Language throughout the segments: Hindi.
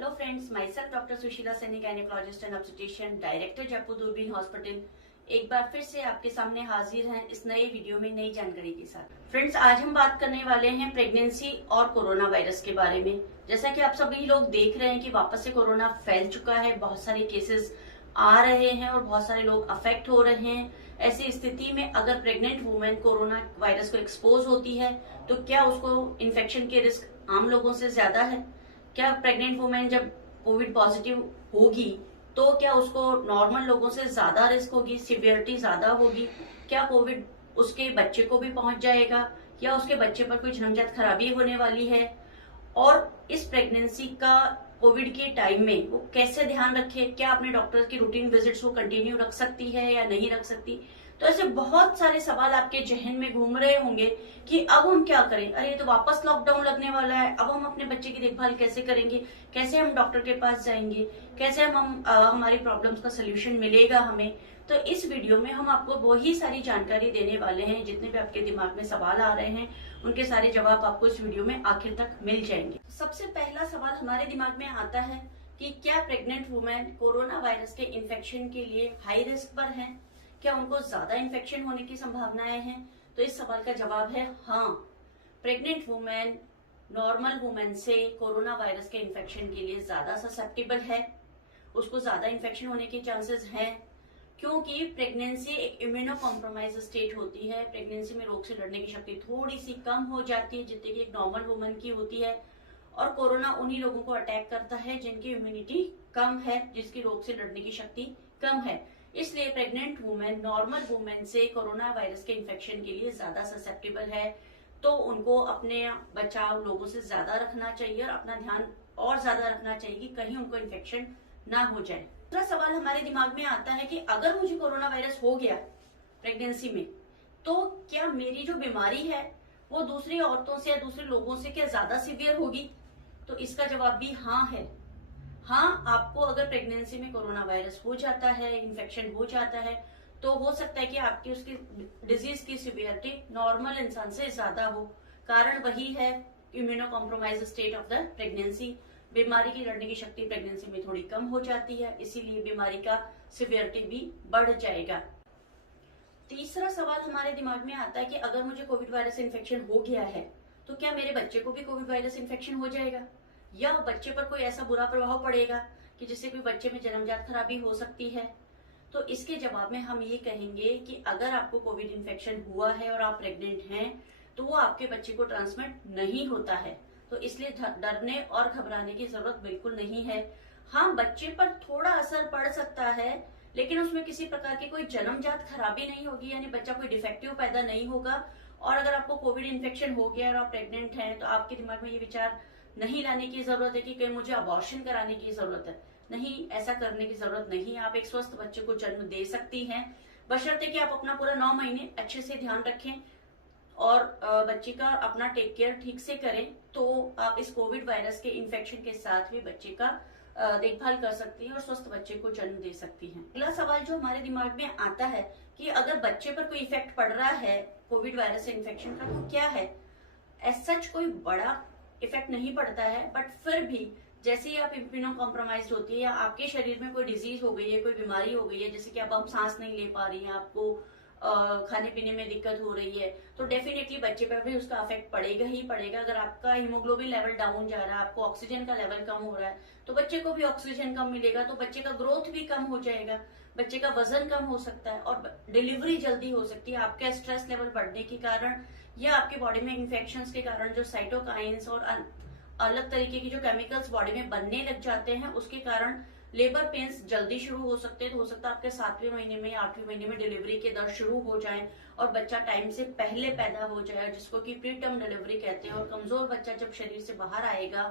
Hello friends, my self doctor Sushila Saini, gynaecologist and obstetrician, director Jaipur दूरबीन हॉस्पिटल। एक बार फिर से आपके सामने हाजिर हैं इस नए वीडियो में नई जानकारी के साथ। फ्रेंड्स, आज हम बात करने वाले हैं प्रेगनेंसी और कोरोना वायरस के बारे में। जैसा कि आप सभी लोग देख रहे हैं कि वापस से कोरोना फैल चुका है, बहुत सारे केसेस आ रहे हैं और बहुत सारे लोग अफेक्ट हो रहे हैं। ऐसी स्थिति में अगर प्रेग्नेंट वुमेन कोरोना वायरस को एक्सपोज होती है तो क्या उसको इन्फेक्शन के रिस्क आम लोगों से ज्यादा है? क्या प्रेग्नेंट वुमेन जब कोविड पॉजिटिव होगी तो क्या उसको नॉर्मल लोगों से ज्यादा रिस्क होगी, सिवियरिटी ज्यादा होगी? क्या कोविड उसके बच्चे को भी पहुंच जाएगा या उसके बच्चे पर कोई जन्मजात खराबी होने वाली है? और इस प्रेगनेंसी का कोविड के टाइम में वो कैसे ध्यान रखे? क्या अपने डॉक्टर की रूटीन विजिट्स को कंटिन्यू रख सकती है या नहीं रख सकती? तो ऐसे बहुत सारे सवाल आपके जहन में घूम रहे होंगे कि अब हम क्या करें, अरे तो वापस लॉकडाउन लगने वाला है, अब हम अपने बच्चे की देखभाल कैसे करेंगे, कैसे हम डॉक्टर के पास जाएंगे, कैसे हम हमारी प्रॉब्लम्स का सोल्यूशन मिलेगा हमें? तो इस वीडियो में हम आपको वही सारी जानकारी देने वाले हैं। जितने भी आपके दिमाग में सवाल आ रहे हैं उनके सारे जवाब आपको इस वीडियो में आखिर तक मिल जाएंगे। सबसे पहला सवाल हमारे दिमाग में आता है कि क्या प्रेग्नेंट वुमेन कोरोना वायरस के इन्फेक्शन के लिए हाई रिस्क पर हैं? क्या उनको ज्यादा इन्फेक्शन होने की संभावनाएं हैं? तो इस सवाल का जवाब है हाँ। प्रेग्नेंट वुमेन नॉर्मल वुमेन से कोरोना वायरस के इन्फेक्शन के लिए ज्यादा ससेप्टेबल है, उसको ज्यादा इन्फेक्शन होने के चांसेस हैं, क्योंकि प्रेगनेंसी एक इम्यूनो कॉम्प्रोमाइज स्टेट होती है। प्रेगनेंसी में रोग से लड़ने की शक्ति थोड़ी सी कम हो जाती है जितनी कि एक नॉर्मल वुमन की होती है। और कोरोना उन्हीं लोगों को अटैक करता है जिनकी इम्यूनिटी कम है, जिसकी रोग से लड़ने की शक्ति कम है। इसलिए प्रेग्नेंट वुमेन नॉर्मल वुमेन से कोरोना वायरस के इन्फेक्शन के लिए ज्यादा ससेप्टेबल है। तो उनको अपने बचाव लोगों से ज्यादा रखना चाहिए और अपना ध्यान और ज्यादा रखना चाहिए कि कहीं उनको इन्फेक्शन ना हो जाए। दूसरा सवाल हमारे दिमाग में आता है कि अगर मुझे कोरोना वायरस हो गया प्रेगनेंसी में तो क्या मेरी जो बीमारी है वो दूसरी औरतों से या दूसरे लोगों से क्या ज्यादा सीवियर होगी? तो इसका जवाब भी हाँ है। हाँ, आपको अगर प्रेगनेंसी में कोरोना वायरस हो जाता है, इन्फेक्शन हो जाता है, तो हो सकता है कि आपकी उसकी डिजीज की सिवियरिटी नॉर्मल इंसान से ज्यादा हो। कारण वही है immuno compromise state of the pregnancy. बीमारी की लड़ने की शक्ति प्रेगनेंसी में थोड़ी कम हो जाती है, इसीलिए बीमारी का सिवियरिटी भी बढ़ जाएगा। तीसरा सवाल हमारे दिमाग में आता है कि अगर मुझे कोविड वायरस इन्फेक्शन हो गया है तो क्या मेरे बच्चे को भी कोविड वायरस इन्फेक्शन हो जाएगा या बच्चे पर कोई ऐसा बुरा प्रभाव पड़ेगा कि जिससे कोई बच्चे में जन्मजात खराबी हो सकती है? तो इसके जवाब में हम ये कहेंगे कि अगर आपको कोविड इन्फेक्शन हुआ है और आप प्रेग्नेंट हैं तो वो आपके बच्चे को ट्रांसमिट नहीं होता है। तो इसलिए डरने और घबराने की जरूरत बिल्कुल नहीं है। हाँ, बच्चे पर थोड़ा असर पड़ सकता है लेकिन उसमें किसी प्रकार की कोई जन्मजात खराबी नहीं होगी, यानी बच्चा कोई डिफेक्टिव पैदा नहीं होगा। और अगर आपको कोविड इन्फेक्शन हो गया और आप प्रेग्नेंट हैं तो आपके दिमाग में ये विचार नहीं लाने की जरूरत है कि कहीं मुझे अबॉर्शन कराने की जरूरत है। नहीं, ऐसा करने की जरूरत नहीं है। आप एक स्वस्थ बच्चे को जन्म दे सकती हैं, बशर्ते कि आप अपना पूरा 9 महीने अच्छे से ध्यान रखें और बच्चे का अपना टेक केयर ठीक से करें। तो आप इस कोविड वायरस के इन्फेक्शन के साथ भी बच्चे का देखभाल कर सकती हैं और स्वस्थ बच्चे को जन्म दे सकती हैं। अगला सवाल जो हमारे दिमाग में आता है कि अगर बच्चे पर कोई इफेक्ट पड़ रहा है कोविड वायरस इन्फेक्शन का तो क्या है? एज सच कोई बड़ा इफेक्ट नहीं पड़ता है, बट फिर भी जैसे ही आप इम्यूनो कॉम्प्रोमाइज होती है या आपके शरीर में कोई डिजीज हो गई है, कोई बीमारी हो गई है, जैसे कि अब आप सांस नहीं ले पा रही हैं, आपको खाने पीने में दिक्कत हो रही है, तो डेफिनेटली बच्चे पर भी उसका अफेक्ट पड़ेगा ही पड़ेगा। अगर आपका हीमोग्लोबिन लेवल डाउन जा रहा है, आपको ऑक्सीजन का लेवल कम हो रहा है, तो बच्चे को भी ऑक्सीजन कम मिलेगा, तो बच्चे का ग्रोथ भी कम हो जाएगा, बच्चे का वजन कम हो सकता है और डिलीवरी जल्दी हो सकती है। आपका स्ट्रेस लेवल बढ़ने के कारण या आपके बॉडी में इन्फेक्शन के कारण जो साइटोकाइंस और अलग तरीके की जो केमिकल्स बॉडी में बनने लग जाते हैं उसके कारण लेबर पेन्स जल्दी शुरू हो सकते हैं। तो हो सकता है आपके 7वें महीने में या 8वें महीने में डिलीवरी के दर्द शुरू हो जाएं और बच्चा टाइम से पहले पैदा हो जाए, जिसको कि प्री टर्म डिलीवरी कहते हैं। और कमजोर बच्चा जब शरीर से बाहर आएगा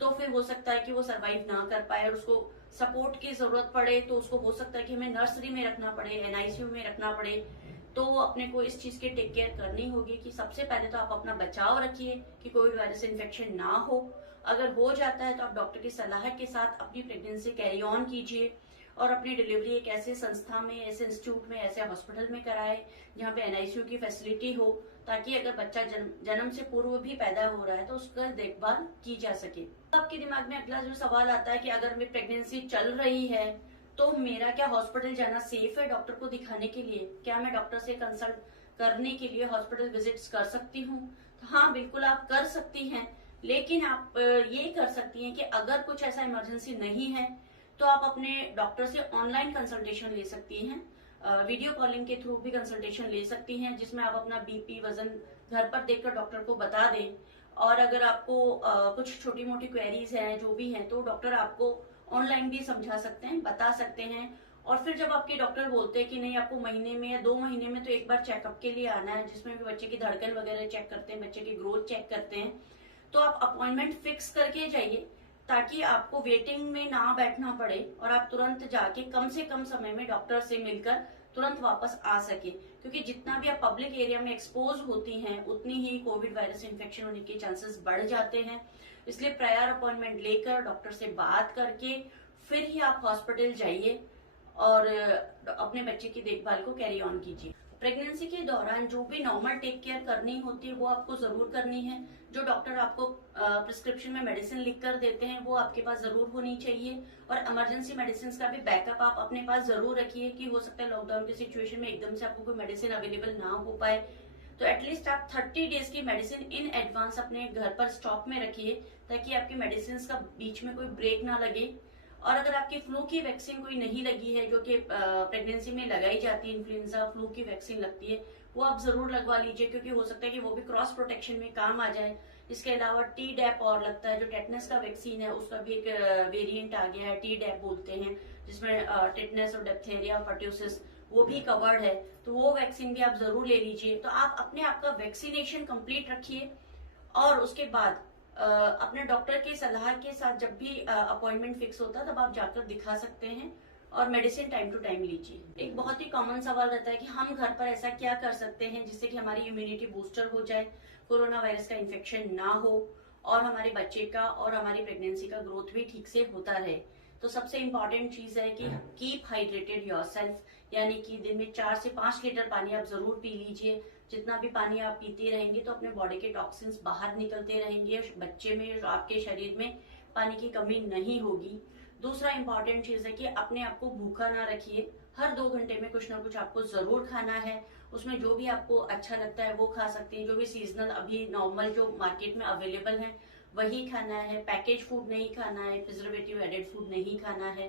तो फिर हो सकता है कि वो सरवाइव ना कर पाए और उसको सपोर्ट की जरूरत पड़े। तो उसको हो सकता है कि हमें नर्सरी में रखना पड़े, एनआईसीयू में रखना पड़े। तो अपने को इस चीज की टेक केयर करनी होगी कि सबसे पहले तो आप अपना बचाव रखिए कि कोविड वायरस इन्फेक्शन ना हो। अगर हो जाता है तो आप डॉक्टर की सलाह के साथ अपनी प्रेगनेंसी कैरी ऑन कीजिए और अपनी डिलीवरी एक ऐसे संस्था में, ऐसे इंस्टीट्यूट में, ऐसे हॉस्पिटल में कराए जहाँ पे एनआईसीयू की फैसिलिटी हो, ताकि अगर बच्चा जन्म से पूर्व भी पैदा हो रहा है तो उसका देखभाल की जा सके। आपके दिमाग में अगला जो सवाल आता है कि अगर मेरी प्रेगनेंसी चल रही है तो मेरा क्या हॉस्पिटल जाना सेफ है डॉक्टर को दिखाने के लिए? क्या मैं डॉक्टर से कंसल्ट करने के लिए हॉस्पिटल विजिट्स कर सकती हूँ? तो हाँ, बिल्कुल आप कर सकती हैं, लेकिन आप ये कर सकती हैं कि अगर कुछ ऐसा इमरजेंसी नहीं है तो आप अपने डॉक्टर से ऑनलाइन कंसल्टेशन ले सकती हैं। वीडियो कॉलिंग के थ्रू भी कंसल्टेशन ले सकती हैं, जिसमें आप अपना बीपी वजन घर पर देखकर डॉक्टर को बता दें। और अगर आपको कुछ छोटी मोटी क्वेरीज हैं जो भी हैं तो डॉक्टर आपको ऑनलाइन भी समझा सकते हैं, बता सकते हैं। और फिर जब आपके डॉक्टर बोलते हैं कि नहीं, आपको महीने में या 2 महीने में तो एक बार चेकअप के लिए आना है, जिसमें भी बच्चे की धड़कन वगैरह चेक करते हैं, बच्चे की ग्रोथ चेक करते हैं, तो आप अपॉइंटमेंट फिक्स करके जाइए ताकि आपको वेटिंग में ना बैठना पड़े और आप तुरंत जाके कम से कम समय में डॉक्टर से मिलकर तुरंत वापस आ सके। क्योंकि जितना भी आप पब्लिक एरिया में एक्सपोज होती हैं उतनी ही कोविड वायरस इन्फेक्शन होने के चांसेस बढ़ जाते हैं। इसलिए प्रायर अपॉइंटमेंट लेकर डॉक्टर से बात करके फिर ही आप हॉस्पिटल जाइए और अपने बच्चे की देखभाल को कैरी ऑन कीजिए। प्रेगनेंसी के दौरान जो भी नॉर्मल टेक केयर करनी होती है वो आपको जरूर करनी है। जो डॉक्टर आपको प्रिस्क्रिप्शन में मेडिसिन लिख कर देते हैं वो आपके पास जरूर होनी चाहिए। और इमरजेंसी मेडिसिन का भी बैकअप आप अपने पास जरूर रखिए कि हो सकता है लॉकडाउन की सिचुएशन में एकदम से आपको कोई मेडिसिन अवेलेबल ना हो पाए, तो एटलीस्ट आप 30 डेज की मेडिसिन इन एडवांस अपने घर पर स्टॉक में रखिए ताकि आपकी मेडिसिन का बीच में कोई ब्रेक ना लगे। और अगर आपकी फ्लू की वैक्सीन कोई नहीं लगी है, जो कि प्रेगनेंसी में लगाई जाती है, इन्फ्लुएंजा फ्लू की वैक्सीन लगती है, वो आप जरूर लगवा लीजिए क्योंकि हो सकता है कि वो भी क्रॉस प्रोटेक्शन में काम आ जाए। इसके अलावा Tdap और लगता है, जो टेटनस का वैक्सीन है उसका भी एक वेरिएंट आ गया है, Tdap बोलते हैं, जिसमें टेटनस और डिप्थेरिया पर्ट्यूसिस वो भी कवर्ड है, तो वो वैक्सीन भी आप जरूर ले लीजिए। तो आप अपने आप का वैक्सीनेशन कंप्लीट रखिए और उसके बाद अपने डॉक्टर की सलाह के साथ जब भी अपॉइंटमेंट फिक्स होता है तब आप जाकर दिखा सकते हैं और मेडिसिन टाइम टू टाइम लीजिए। एक बहुत ही कॉमन सवाल रहता है कि हम घर पर ऐसा क्या कर सकते हैं जिससे कि हमारी इम्यूनिटी बूस्टर हो जाए, कोरोना वायरस का इन्फेक्शन ना हो और हमारे बच्चे का और हमारी प्रेगनेंसी का ग्रोथ भी ठीक से होता रहे। तो सबसे इम्पोर्टेंट चीज है कि कीप हाइड्रेटेड योरसेल्फ, यानी कि दिन में 4 से 5 लीटर पानी आप जरूर पी लीजिए। जितना भी पानी आप पीते रहेंगे तो अपने बॉडी के टॉक्सिन्स बाहर निकलते रहेंगे, बच्चे में आपके शरीर में पानी की कमी नहीं होगी। दूसरा इम्पोर्टेंट चीज है कि अपने आप को भूखा ना रखिए, हर 2 घंटे में कुछ ना कुछ आपको जरूर खाना है। उसमें जो भी आपको अच्छा लगता है वो खा सकते हैं, जो भी सीजनल अभी नॉर्मल जो मार्केट में अवेलेबल है वही खाना है। पैकेज फूड नहीं खाना है, प्रिजर्वेटिव एडेड फूड नहीं खाना है,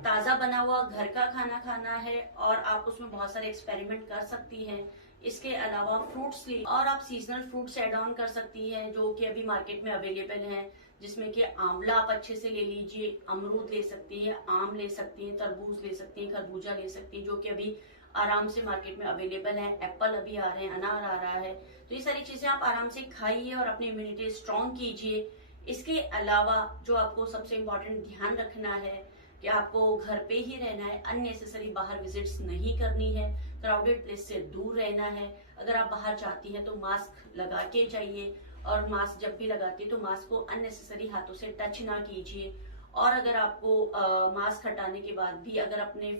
ताजा बना हुआ घर का खाना खाना है और आप उसमें बहुत सारे एक्सपेरिमेंट कर सकती हैं। इसके अलावा फ्रूट्स और आप सीजनल फ्रूट्स एड ऑन कर सकती हैं जो कि अभी मार्केट में अवेलेबल हैं, जिसमें कि आंवला आप अच्छे से ले लीजिए, अमरूद ले सकती है, आम ले सकती है, तरबूज ले सकती है, खरबूजा ले सकती है जो कि अभी आराम से मार्केट में अवेलेबल है, एप्पल अभी आ रहे हैं, अनार आ रहा है। तो ये सारी चीजें आप आराम से खाइए और अपनी इम्यूनिटी स्ट्रॉन्ग कीजिए। इसके अलावा जो आपको सबसे इम्पोर्टेंट ध्यान रखना है कि आपको घर पे ही रहना है, अननेसेसरी बाहर विजिट्स नहीं करनी है, क्राउडेड प्लेस से दूर रहना है। अगर आप बाहर जाती हैं तो मास्क लगा के जाइए और मास्क जब भी लगाती है तो मास्क को अननेसेसरी हाथों से टच ना कीजिए। और अगर आपको मास्क हटाने के बाद भी अगर अपने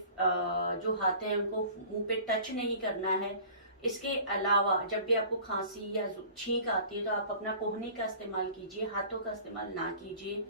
जो हाथ हैं उनको मुंह पे टच नहीं करना है। इसके अलावा जब भी आपको खांसी या छींक आती है तो आप अपना कोहनी का इस्तेमाल कीजिए, हाथों का इस्तेमाल ना कीजिए।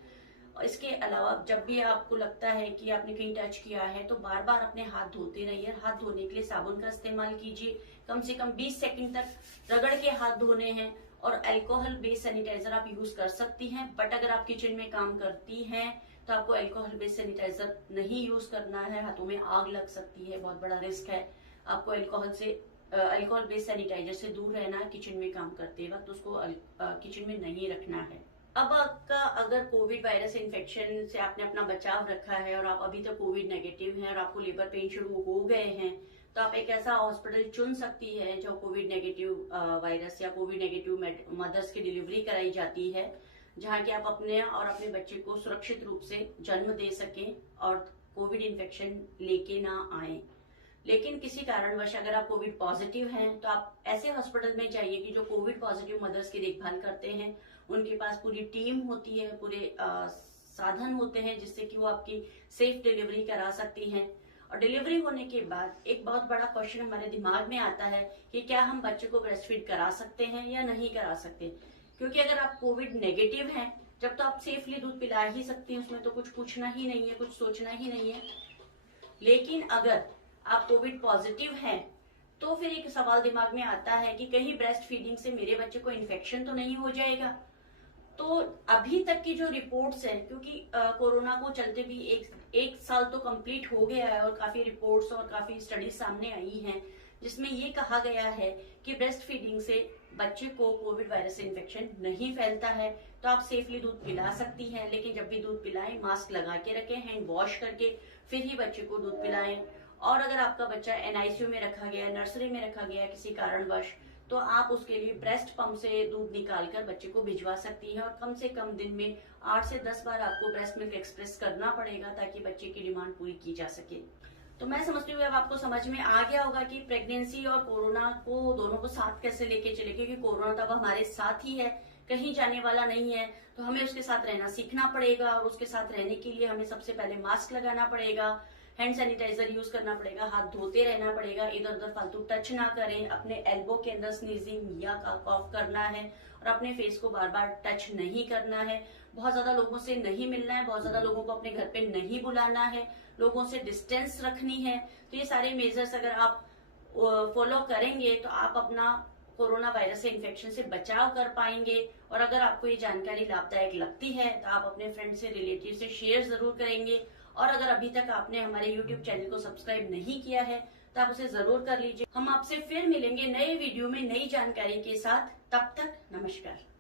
और इसके अलावा जब भी आपको लगता है कि आपने कहीं टच किया है तो बार बार अपने हाथ धोते रहिए। हाथ धोने के लिए साबुन का इस्तेमाल कीजिए, कम से कम 20 सेकंड तक रगड़ के हाथ धोने हैं। और अल्कोहल बेस्ड सैनिटाइजर आप यूज कर सकती हैं, बट अगर आप किचन में काम करती हैं तो आपको अल्कोहल बेस्ड सैनिटाइजर नहीं यूज करना है, हाथों में आग लग सकती है, बहुत बड़ा रिस्क है। आपको अल्कोहल बेस्ड सैनिटाइजर से दूर रहना है किचन में काम करते वक्त, उसको किचन में नहीं रखना है। अब आपका अगर कोविड वायरस इन्फेक्शन से आपने अपना बचाव रखा है और आप अभी तक कोविड नेगेटिव हैं और आपको लेबर पेन शुरू हो गए हैं तो आप एक ऐसा हॉस्पिटल चुन सकती है जो कोविड नेगेटिव वायरस या कोविड नेगेटिव मदर्स की डिलीवरी कराई जाती है, जहाँ की आप अपने और अपने बच्चे को सुरक्षित रूप से जन्म दे सकें और कोविड इन्फेक्शन लेके ना आए। लेकिन किसी कारणवश अगर आप कोविड पॉजिटिव हैं तो आप ऐसे हॉस्पिटल में जाइए कि जो कोविड पॉजिटिव मदर्स की देखभाल करते हैं, उनके पास पूरी टीम होती है, पूरे साधन होते हैं जिससे कि वो आपकी सेफ डिलीवरी करा सकती हैं। और डिलीवरी होने के बाद एक बहुत बड़ा क्वेश्चन हमारे दिमाग में आता है कि क्या हम बच्चे को ब्रेस्ट फीड करा सकते हैं या नहीं करा सकते। क्योंकि अगर आप कोविड नेगेटिव हैं, जब तो आप सेफली दूध पिला ही सकती हैं, उसमें तो कुछ पूछना ही नहीं है, कुछ सोचना ही नहीं है। लेकिन अगर आप कोविड पॉजिटिव हैं तो फिर एक सवाल दिमाग में आता है कि कहीं ब्रेस्ट फीडिंग से मेरे बच्चे को इन्फेक्शन तो नहीं हो जाएगा। तो अभी तक की जो रिपोर्ट्स हैं, क्योंकि कोरोना को चलते भी एक साल तो कंप्लीट हो गया है और काफी रिपोर्ट्स और काफी स्टडीज सामने आई हैं जिसमें ये कहा गया है कि ब्रेस्ट फीडिंग से बच्चे को कोविड वायरस से इन्फेक्शन नहीं फैलता है। तो आप सेफली दूध पिला सकती हैं, लेकिन जब भी दूध पिलाएं मास्क लगा के रखें, हैंड वॉश करके फिर ही बच्चे को दूध पिलाएं। और अगर आपका बच्चा एनआईसीयू में रखा गया है, नर्सरी में रखा गया है किसी कारणवश, तो आप उसके लिए ब्रेस्ट पंप से दूध निकालकर बच्चे को भिजवा सकती हैं। और कम से कम दिन में 8 से 10 बार आपको ब्रेस्ट मिल्क एक्सप्रेस करना पड़ेगा ताकि बच्चे की डिमांड पूरी की जा सके। तो मैं समझती हूँ अब आपको समझ में आ गया होगा कि प्रेगनेंसी और कोरोना को दोनों को साथ कैसे लेके चले, क्योंकि कोरोना तब हमारे साथ ही है, कहीं जाने वाला नहीं है। तो हमें उसके साथ रहना सीखना पड़ेगा और उसके साथ रहने के लिए हमें सबसे पहले मास्क लगाना पड़ेगा, हैंड सैनिटाइजर यूज करना पड़ेगा, हाथ धोते रहना पड़ेगा, इधर उधर फालतू टच ना करें, अपने एल्बो के अंदर स्नीजिंग या कॉफ करना है और अपने फेस को बार बार टच नहीं करना है। बहुत ज्यादा लोगों से नहीं मिलना है, बहुत ज्यादा लोगों को अपने घर पे नहीं बुलाना है, लोगों से डिस्टेंस रखनी है। तो ये सारे मेजर्स अगर आप फॉलो करेंगे तो आप अपना कोरोना वायरस से इन्फेक्शन से बचाव कर पाएंगे। और अगर आपको ये जानकारी लाभदायक लगती है तो आप अपने फ्रेंड से, रिलेटिव से शेयर जरूर करेंगे। और अगर अभी तक आपने हमारे YouTube चैनल को सब्सक्राइब नहीं किया है तो आप उसे जरूर कर लीजिए। हम आपसे फिर मिलेंगे नए वीडियो में नई जानकारी के साथ। तब तक नमस्कार।